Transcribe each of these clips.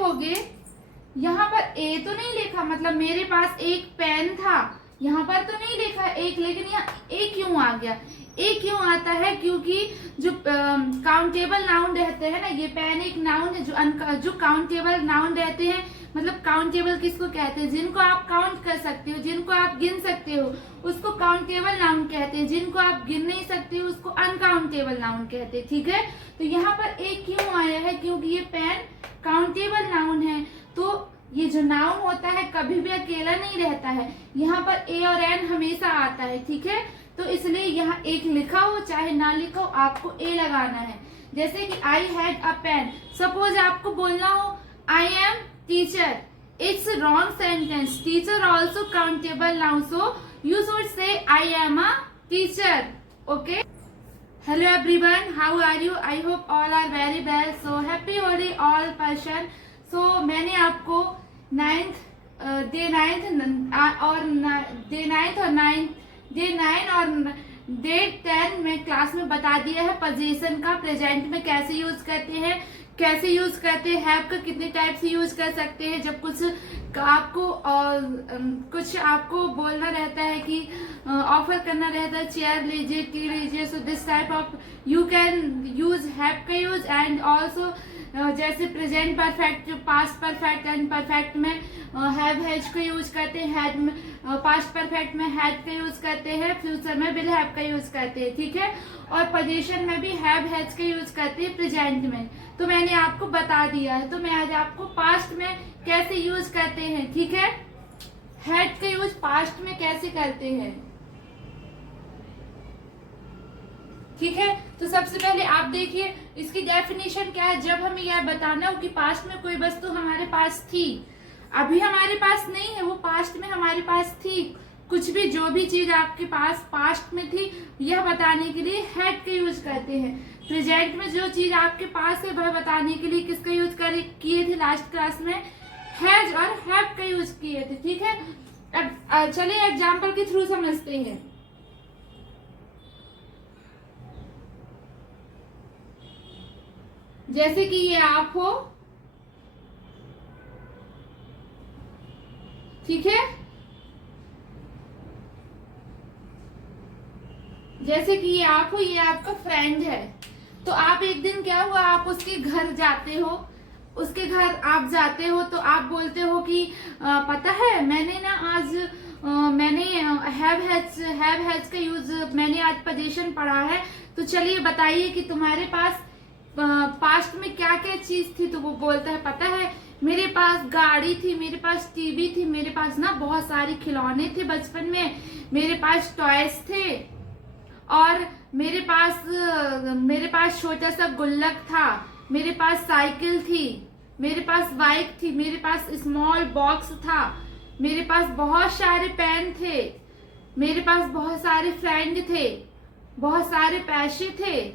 होगे यहाँ पर ए तो नहीं लिखा, मतलब मेरे पास एक पेन था, यहाँ पर तो नहीं लिखा एक, लेकिन यहाँ ए क्यों आ गया? ए क्यों आता है? क्योंकि जो काउंटेबल नाउन रहते हैं ना, ये पेन एक नाउन है, जो काउंटेबल नाउन रहते हैं, मतलब काउंटेबल किसको कहते हैं? जिनको आप काउंट कर सकते हो, जिनको आप गिन सकते हो, उसको काउंटेबल नाउन कहते हैं। जिनको आप गिन नहीं सकते हो उसको अनकाउंटेबल नाउन कहते हैं। ठीक है, तो यहाँ पर ए क्यों आया है? क्योंकि ये पेन काउंटेबल नाउन है। तो ये जो नाउन होता है कभी भी अकेला नहीं रहता है, यहाँ पर ए और एन हमेशा आता है। ठीक है, तो इसलिए यहाँ एक लिखा हो चाहे ना लिखा हो आपको ए लगाना है। जैसे कि I had a pen, suppose आपको बोलना हो I am teacher, it's wrong sentence, teacher also countable noun, so you should say I am a teacher. Okay, hello everyone, how are you? I hope all are very well. So happy Holi all person. So मैंने आपको day ninth और day 10 में class में बता दिया है position का present में कैसे यूज करते हैं, कैसे यूज करते हैं, हैव का कितने टाइप से यूज कर सकते हैं। जब कुछ आपको बोलना रहता है कि ऑफर करना रहता है, चेयर लीजिए, टी लीजिए, so this type of you can use have का यूज। एंड ऑल्सो जैसे present perfect, past perfect and perfect में हैव हैज का यूज करते हैं, हैड में पास्ट परफेक्ट में हैड का यूज करते हैं, फ्यूचर में विल हैव का यूज करते हैं। ठीक है, और पोजीशन में भी हैव हैज का यूज करते हैं प्रेजेंट में। तो मैंने आपको बता दिया है, तो मैं आज आपको पास्ट में कैसे यूज करते हैं, ठीक है, हैड का यूज पास्ट में कैसे करते हैं। ठीक है, तो सबसे पहले आप देखिए इसकी डेफिनेशन क्या है। जब हमें यह बताना हो कि पास्ट में कोई वस्तु हमारे पास थी, अभी हमारे पास नहीं है, वो पास्ट में हमारे पास थी, कुछ भी जो भी चीज आपके पास पास्ट में थी, यह बताने के लिए हैड का यूज करते हैं। प्रेजेंट में जो चीज आपके पास है वह बताने के लिए किसका यूज किए थे? लास्ट क्लास में हैज और हैव का यूज किए थे। ठीक है, अब चलिए एग्जाम्पल के थ्रू समझते हैं। जैसे कि ये आप हो, ठीक है, जैसे कि ये आप हो, ये आपका फ्रेंड है। तो आप एक दिन क्या हुआ, आप उसके घर जाते हो, उसके घर आप जाते हो, तो आप बोलते हो कि पता है मैंने ना आज मैंने हैव हैज का यूज मैंने आज पोजीशन पढ़ा है, तो चलिए बताइए कि तुम्हारे पास पास्ट में क्या क्या चीज थी। तो वो बोलता है पता है मेरे पास गाड़ी थी, मेरे पास टीवी थी, मेरे पास ना बहुत सारे खिलौने थे बचपन में, मेरे पास टॉयज थे, और मेरे पास छोटा सा गुल्लक था, मेरे पास साइकिल थी, मेरे पास बाइक थी, मेरे पास स्मॉल बॉक्स था, मेरे पास बहुत सारे पेन थे, मेरे पास बहुत सारे फ्रेंड थे, बहुत सारे पैसे थे।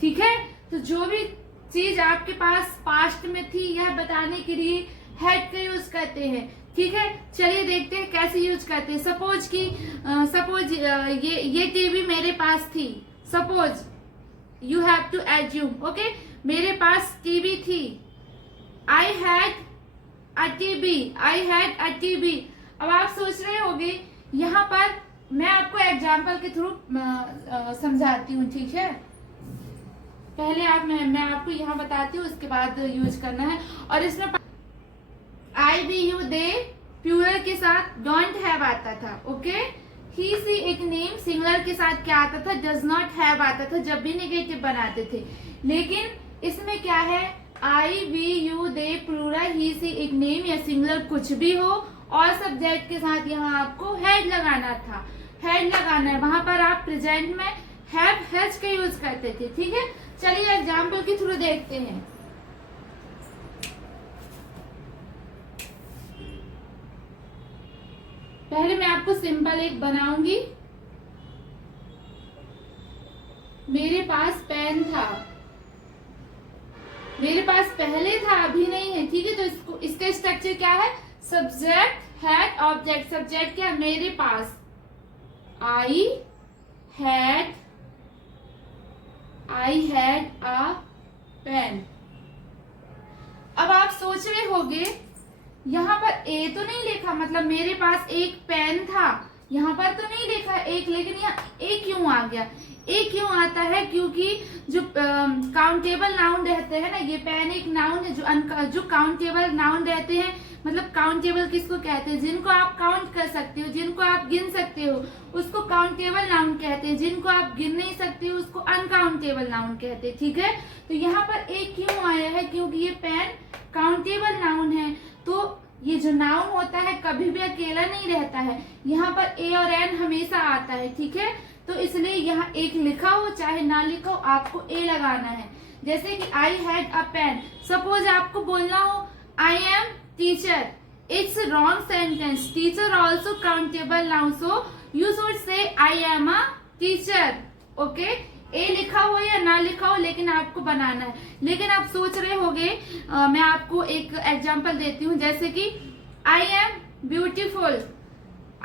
ठीक है, तो जो भी चीज आपके पास पास्ट में थी यह बताने के लिए हैड का यूज करते हैं। ठीक है, चलिए देखते हैं कैसे यूज करते हैं। सपोज ये टीवी मेरे पास थी, suppose you have to assume, okay, मेरे पास टीवी थी, आई हैड अ टीवी। अब आप सोच रहे होंगे, यहाँ पर मैं आपको एग्जाम्पल के थ्रू समझाती हूँ। ठीक है, पहले मैं आपको यहाँ बताती हूँ, उसके बाद यूज करना है। और इसमें आई बी यू दे प्लूरल के साथ डोंट हैव आता था, ओके, ही सी एक नेम सिंगुलर के साथ क्या आता था? डज नॉट हैव आता था जब भी नेगेटिव बनाते थे। लेकिन इसमें क्या है, आई वी यू दे प्लूरल, ही सी एक नेम या सिंगुलर कुछ भी हो और सब्जेक्ट के साथ यहाँ आपको हैड लगाना था, हैड लगाना है। वहां पर आप प्रेजेंट में हैव हैज का यूज करते थे। ठीक है, चलिए एग्जाम्पल के थ्रू देखते हैं। पहले मैं आपको सिंपल एक बनाऊंगी। मेरे पास पेन था, मेरे पास पहले था अभी नहीं है। ठीक है, तो इसका स्ट्रक्चर क्या है? Subject had object. सब्जेक्ट क्या? मेरे पास, आई हैड अ पेन। अब आप सोच सोच रहे होगे यहाँ पर ए तो नहीं लिखा, मतलब मेरे पास एक पेन था, यहाँ पर तो नहीं लिखा एक, लेकिन यहाँ ए क्यों आ गया? ए क्यों आता है? क्योंकि जो काउंटेबल नाउन रहते हैं ना, ये पेन एक नाउन है, जो काउंटेबल नाउन रहते हैं, मतलब काउंटेबल किसको कहते हैं? जिनको आप काउंट कर सकते हो, जिनको आप गिन सकते हो, उसको काउंटेबल नाउन कहते हैं। जिनको आप गिन नहीं सकते हो, उसको अनकाउंटेबल नाउन कहते हैं। ठीक है, तो यहाँ पर ए क्यों आया है? क्योंकि ये पेन काउंटेबल नाउन है। तो ये जो नाउन होता है कभी भी अकेला नहीं रहता है, यहाँ पर ए और एन हमेशा आता है। ठीक है, तो इसलिए यहाँ एक लिखा हो चाहे ना लिखा हो, आपको ए लगाना है। जैसे कि I had a pen, suppose आपको बोलना हो I am teacher, it's wrong sentence, teacher also countable noun, so you should say I am a teacher. Okay, a लिखा हो या ना लिखा हो, लेकिन आपको बनाना है। लेकिन आप सोच रहे होगे, मैं आपको एक एग्जांपल देती हूँ, जैसे कि I am beautiful,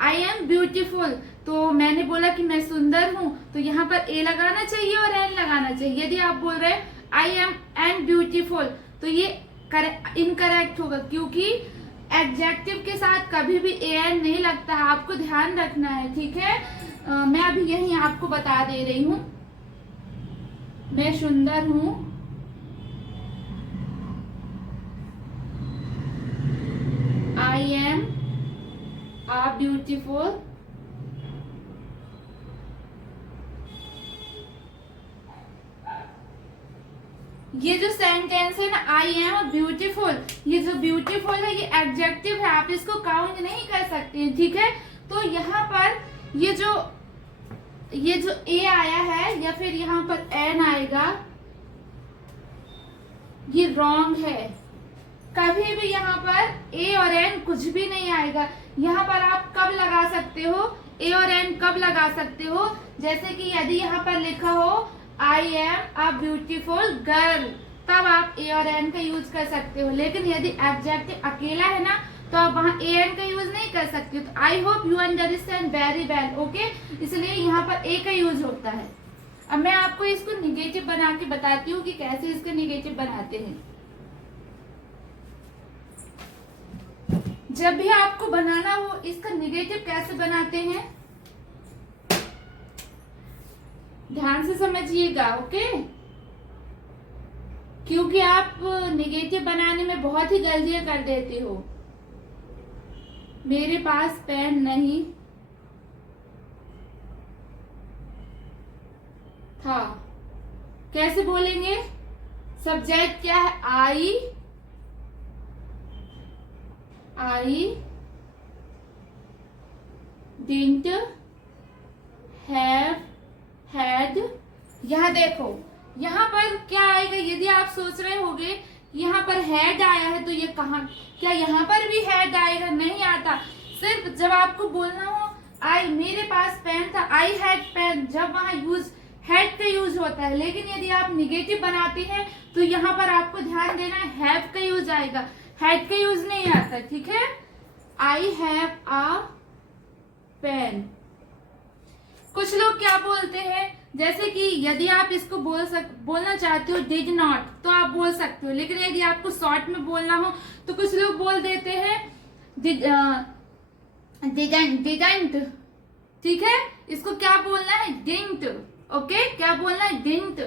I am beautiful, तो मैंने बोला कि मैं सुंदर हूँ, तो यहाँ पर ए लगाना चाहिए और एन लगाना चाहिए। यदि आप बोल रहे हैं आई एम एन ब्यूटीफुल, तो ये इनकरेक्ट होगा, क्योंकि एडजेक्टिव के साथ कभी भी ए एन नहीं लगता है, आपको ध्यान रखना है। ठीक है, मैं अभी यही आपको बता दे रही हूँ, मैं सुंदर हूँ, आई एम आ ब्यूटीफुल, ये जो सेंटेंस है ना आई एम ब्यूटीफुल, ये जो ब्यूटीफुल है ये एडजेक्टिव है, आप इसको काउंट नहीं कर सकते हैं। ठीक है, तो यहाँ पर ये जो ए आया है या फिर यहाँ पर एन आएगा, ये रॉन्ग है। कभी भी यहाँ पर ए और एन कुछ भी नहीं आएगा। यहाँ पर आप कब लगा सकते हो ए और एन? कब लगा सकते हो? जैसे कि यदि यहाँ पर लिखा हो I am a beautiful girl, तब आप ए और एन का यूज कर सकते हो। लेकिन यदि एडजेक्टिव अकेला है ना, तो आप वहाँ ए एन का यूज नहीं कर सकते। तो I hope you understand very well. Okay, इसलिए यहाँ पर ए का यूज होता है। अब मैं आपको इसको निगेटिव बना के बताती हूँ कि कैसे इसके निगेटिव बनाते हैं। जब भी आपको बनाना हो इसका निगेटिव कैसे बनाते हैं, ध्यान से समझिएगा। ओके, क्योंकि आप निगेटिव बनाने में बहुत ही गलतियां कर देते हो। मेरे पास पेन नहीं था, कैसे बोलेंगे? सब्जेक्ट क्या है? आई डिडंट हैव हैड। यहाँ देखो, यहाँ पर क्या आएगा? यदि आप सोच रहे होगे यहाँ पर हैड आया है, तो ये कहाँ, क्या यहाँ पर भी हैड आएगा? नहीं आता। सिर्फ जब आपको बोलना हो आई, मेरे पास पेन था, आई हैड पेन, जब वहां यूज हैड का यूज होता है। लेकिन यदि आप निगेटिव बनाते हैं तो यहाँ पर आपको ध्यान देना है, हैव का यूज आएगा, हैड का यूज नहीं आता। ठीक है, आई हैव अ पेन। कुछ लोग क्या बोलते हैं, जैसे कि यदि आप इसको बोलना चाहते हो डिड नॉट, तो आप बोल सकते हो। लेकिन यदि आपको शॉर्ट में बोलना हो तो कुछ लोग बोल देते हैं डिडंट। ठीक है, इसको क्या बोलना है? डिडंट। ओके, क्या बोलना है? Didn't.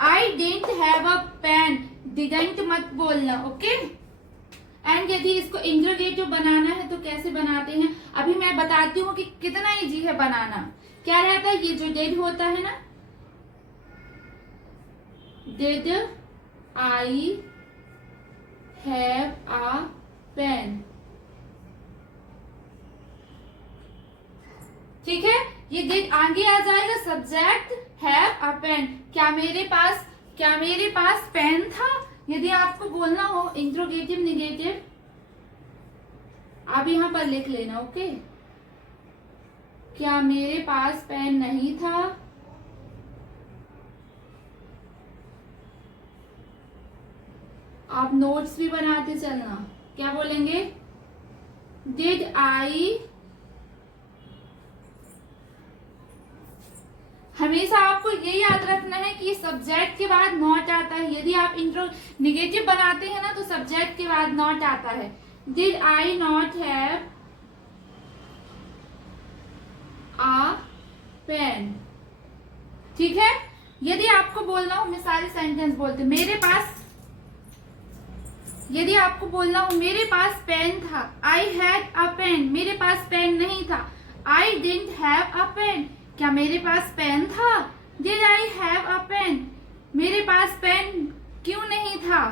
I didn't have a pen, didn't मत बोलना। ओके, एंड यदि इसको इंटरोगेटिव बनाना है तो कैसे बनाते हैं, अभी मैं बताती हूँ कि कितना इजी है बनाना। क्या रहता है? ये जो डिड होता है ना, did I have a pen. ठीक है, ये डिड आगे आ जाएगा, सब्जेक्ट हैव अ पेन। क्या मेरे पास पेन था? यदि आपको बोलना हो इंट्रोगेटिव निगेटिव, आप यहां पर लिख लेना। ओके, क्या मेरे पास पेन नहीं था? आप नोट्स भी बनाते चलना। क्या बोलेंगे? डिड आई हमेशा आपको ये याद रखना है कि सब्जेक्ट के बाद नॉट आता है। यदि आप निगेटिव बनाते हैं ना तो सब्जेक्ट के बाद नॉट आता है। Did I not have a pen, ठीक है। यदि आपको बोलना हो, मैं सारे सेंटेंस बोलते, मेरे पास, यदि आपको बोलना हो मेरे पास पेन था, आई हैड अ पेन, मेरे पास पेन नहीं था। I didn't have a pen, क्या मेरे पास पेन था। Did I have a pen, मेरे पास पेन क्यों नहीं था।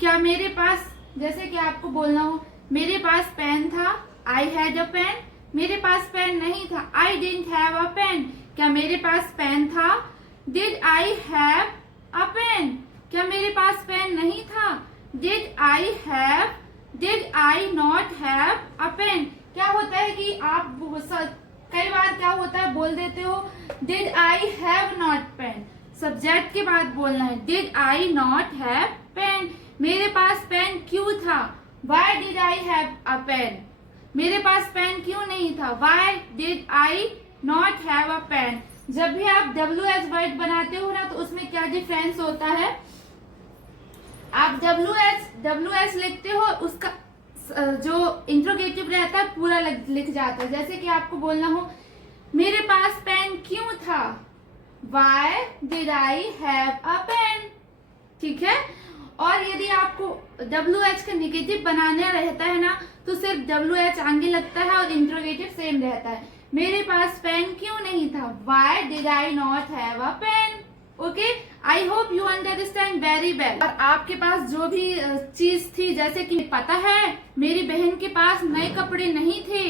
क्या मेरे पास, जैसे कि आपको बोलना हो मेरे पास पेन था, आई हैड अ पेन, मेरे पास पेन नहीं था, I didn't have a pen, क्या मेरे पास पेन था। Did I have a pen, क्या मेरे पास पेन नहीं था। Did I have, did I not have a pen, क्या होता है कि आप कई बार क्या होता है बोल देते हो did I have not pen, subject के बाद बोलना है did I not have pen, मेरे पास पेन क्यों था। Why did I have a pen, मेरे पास पेन क्यों नहीं था। Why did I not have a pen. जब भी आप WH वर्ड बनाते हो ना तो उसमें क्या डिफरेंस होता है, आप WH लिखते हो, उसका जो इंट्रोगेटिव रहता है पूरा लिख जाता है। जैसे कि आपको बोलना हो मेरे पास पेन क्यों था, why did I have a pen, ठीक है। और यदि आपको WH का निगेटिव बनाना रहता है ना तो सिर्फ WH आगे लगता है और इंट्रोगेटिव सेम रहता है। मेरे पास पेन क्यों नहीं था, why did I not have a pen. Okay, I hope you understand very well. और आपके पास जो भी चीज थी, जैसे कि पता है मेरी बहन के पास नए कपड़े नहीं थे,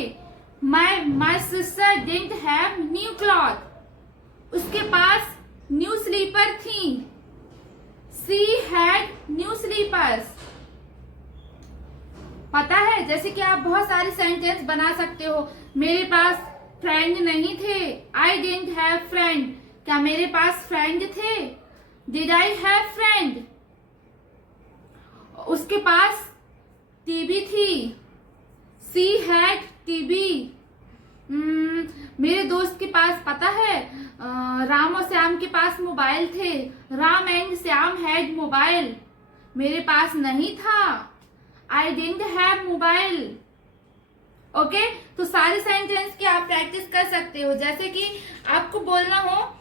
my sister didn't have new cloth, उसके पास न्यू स्लीपर थी, शी हैड न्यू स्लीपर्स। पता है, जैसे कि आप बहुत सारे सेंटेंस बना सकते हो। मेरे पास फ्रेंड नहीं थे, आई डिडंट हैव फ्रेंड, क्या मेरे पास फ्रेंड थे। डिड आई हैव फ्रेंड, उसके पास टीवी थी, सी हैड टीवी। मेरे दोस्त के पास, पता है राम और श्याम के पास मोबाइल थे, Ram and Shyam had mobile, मेरे पास नहीं था, I didn't have mobile. Okay, तो सारे सेंटेंस की आप प्रैक्टिस कर सकते हो। जैसे कि आपको बोलना हो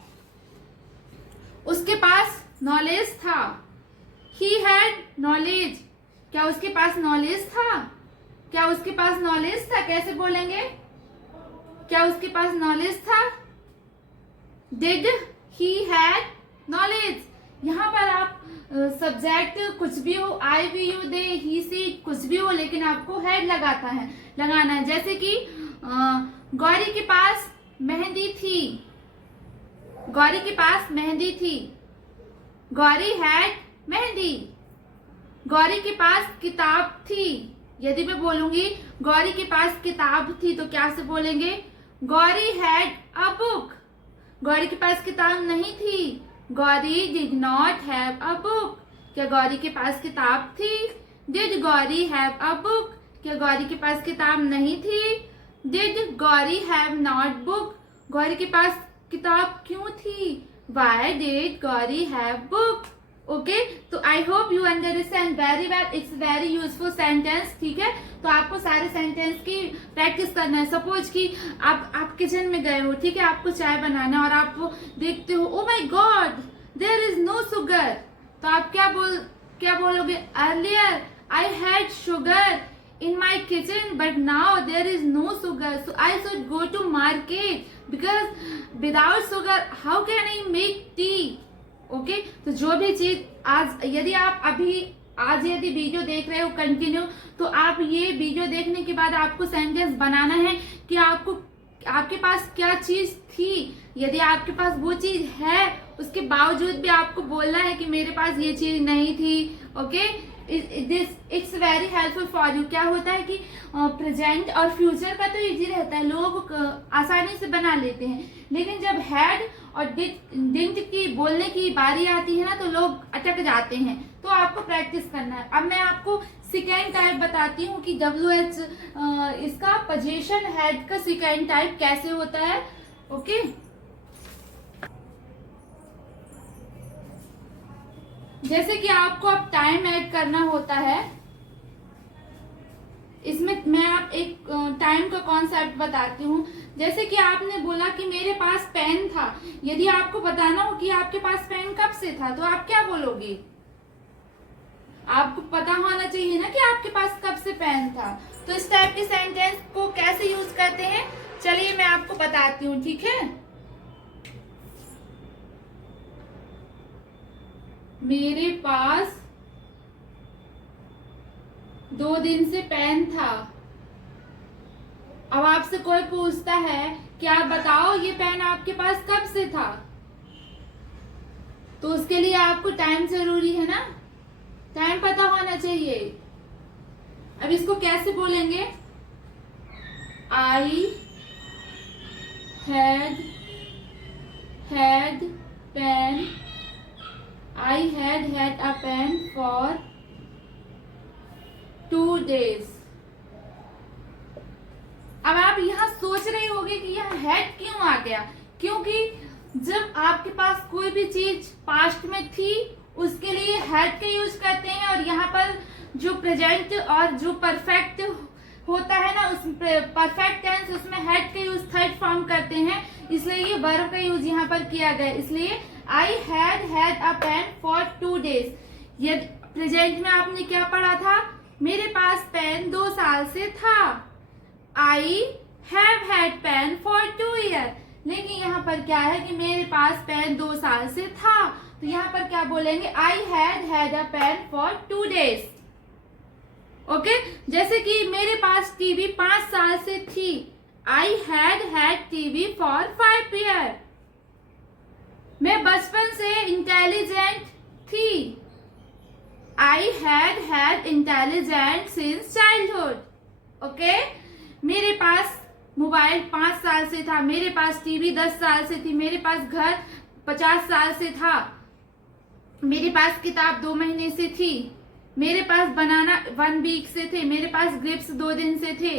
उसके पास नॉलेज था, ही हैड नॉलेज, क्या उसके पास नॉलेज था, क्या उसके पास नॉलेज था, कैसे बोलेंगे, क्या उसके पास नॉलेज था। डिड ही हैड नॉलेज, यहाँ पर आप सब्जेक्ट कुछ भी हो, आई वी यू दे ही सी कुछ भी हो, लेकिन आपको हैड लगाना है। जैसे कि गौरी के पास मेहंदी थी, गौरी के पास मेहंदी थी, गौरी हैड मेहंदी। गौरी के पास किताब थी, यदि मैं बोलूंगी गौरी के पास किताब थी तो क्या से बोलेंगे, Gauri had a book. Gauri के पास किताब नहीं थी, Gauri did not have a book, क्या गौरी के पास किताब थी। Did Gauri have a book, क्या गौरी के पास किताब नहीं थी। Did Gauri have not book, Gauri के पास किताब क्यों थी, why did Gauri have book. Okay, तो I hope you understand very well, it's very useful sentence, ठीक है। तो आपको सारे सेंटेंस की प्रैक्टिस करना है। सपोज कि आप किचन में गए हो, ठीक है, आपको चाय बनाना और आप देखते हो oh my god there is no sugar, तो आप क्या बोलोगे, earlier I had sugar in my kitchen but now there is no sugar, so I should go to market because without sugar how can I make tea। Okay, तो जो भी चीज आज, यदि आप आज यदि वीडियो देख रहे हो कंटिन्यू, तो आप ये वीडियो देखने के बाद आपको सेंटेंस बनाना है कि आपके पास क्या चीज थी। यदि आपके पास वो चीज है, उसके बावजूद भी आपको बोलना है कि मेरे पास ये चीज नहीं थी। Okay, it's very helpful for you. क्या होता है कि प्रेजेंट और फ्यूचर का तो इजी रहता है, लोग आसानी से बना लेते हैं, लेकिन जब हैड और डिडंट की बोलने की बारी आती है ना तो लोग अटक जाते हैं। तो आपको प्रैक्टिस करना है। अब मैं आपको सेकेंड टाइप बताती हूँ कि WH इसका पोजीशन हेड का सेकेंड टाइप कैसे होता है। ओके, जैसे कि आपको अब टाइम ऐड करना होता है, इसमें मैं आप एक टाइम का कॉन्सेप्ट बताती हूँ। जैसे कि आपने बोला कि मेरे पास पेन था, यदि आपको बताना हो कि आपके पास पेन कब से था, तो आप क्या बोलोगे? आपको पता होना चाहिए ना कि आपके पास कब से पेन था। तो इस टाइप के सेंटेंस को कैसे यूज करते हैं, चलिए मैं आपको बताती हूँ, ठीक है। मेरे पास 2 दिन से पेन था। अब आपसे कोई पूछता है कि आप बताओ ये पेन आपके पास कब से था, तो उसके लिए आपको टाइम जरूरी है ना, टाइम पता होना चाहिए। अब इसको कैसे बोलेंगे? I had pen, I had a pen for 2 days। अब आप यहाँ सोच रहे होंगे कि यह हैड क्यों आ गया, क्योंकि जब आपके पास कोई भी चीज पास्ट में थी उसके लिए हैड का यूज करते हैं, और यहाँ पर जो प्रेजेंट और जो परफेक्ट होता है ना, उस परफेक्ट टेंस उसमें हैड का यूज थर्ड फॉर्म करते हैं, इसलिए ये वर्ब का यूज यहाँ पर किया गया। इसलिए I had a pen for 2 days। यदि प्रेजेंट में आपने क्या पढ़ा था, मेरे पास पेन 2 साल से था। I have had pen for 2 years। लेकिन यहाँ पर क्या है कि मेरे पास पेन 2 साल से था, तो यहाँ पर क्या बोलेंगे? I had a pen for 2 days। Okay, जैसे कि मेरे पास टीवी 5 साल से थी। I had TV for 5 years। मैं बचपन से इंटेलिजेंट थी। I had intelligent since childhood. Okay, मेरे पास मोबाइल 5 साल से था, मेरे पास टीवी 10 साल से थी, मेरे पास घर 50 साल से था, मेरे पास किताब 2 महीने से थी, मेरे पास बनाना 1 week से थे, मेरे पास ग्रेप्स 2 दिन से थे।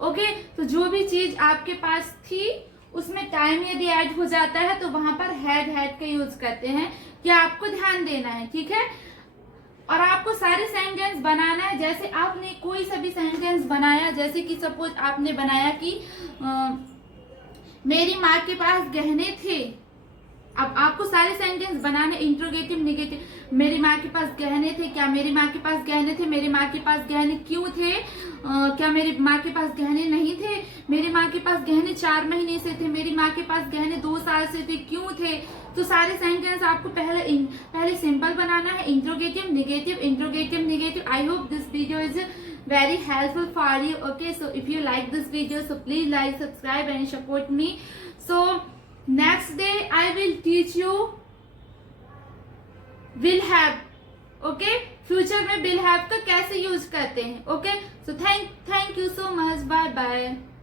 ओके, तो जो भी चीज आपके पास थी उसमें टाइम यदि ऐड हो जाता है तो वहां पर हैड का यूज करते हैं, कि आपको ध्यान देना है, ठीक है। और आपको सारे सेंटेंस बनाना है। जैसे आपने कोई सा भी सेंटेंस बनाया, जैसे कि सपोज आपने बनाया कि मेरी माँ के पास गहने थे। अब आपको सारे सेंटेंस बनाने, इंट्रोगेटिव, निगेटिव। मेरी माँ के पास गहने थे, क्या मेरी माँ के पास गहने थे? मेरी माँ के पास गहने क्यों थे? क्या मेरी माँ के पास गहने नहीं थे? मेरी माँ के पास गहने 4 महीने से थे, मेरी माँ के पास गहने 2 साल से थे, क्यों थे? तो सारे सेंटेंस आपको पहले सिंपल बनाना है, interrogative, negative. I hope this video is very helpful for you. Okay, so if you like this video, so please like, subscribe and support me. So next day I will teach you will have. Okay, future में will have का कैसे use करते हैं. Okay, so thank you so much. Bye bye.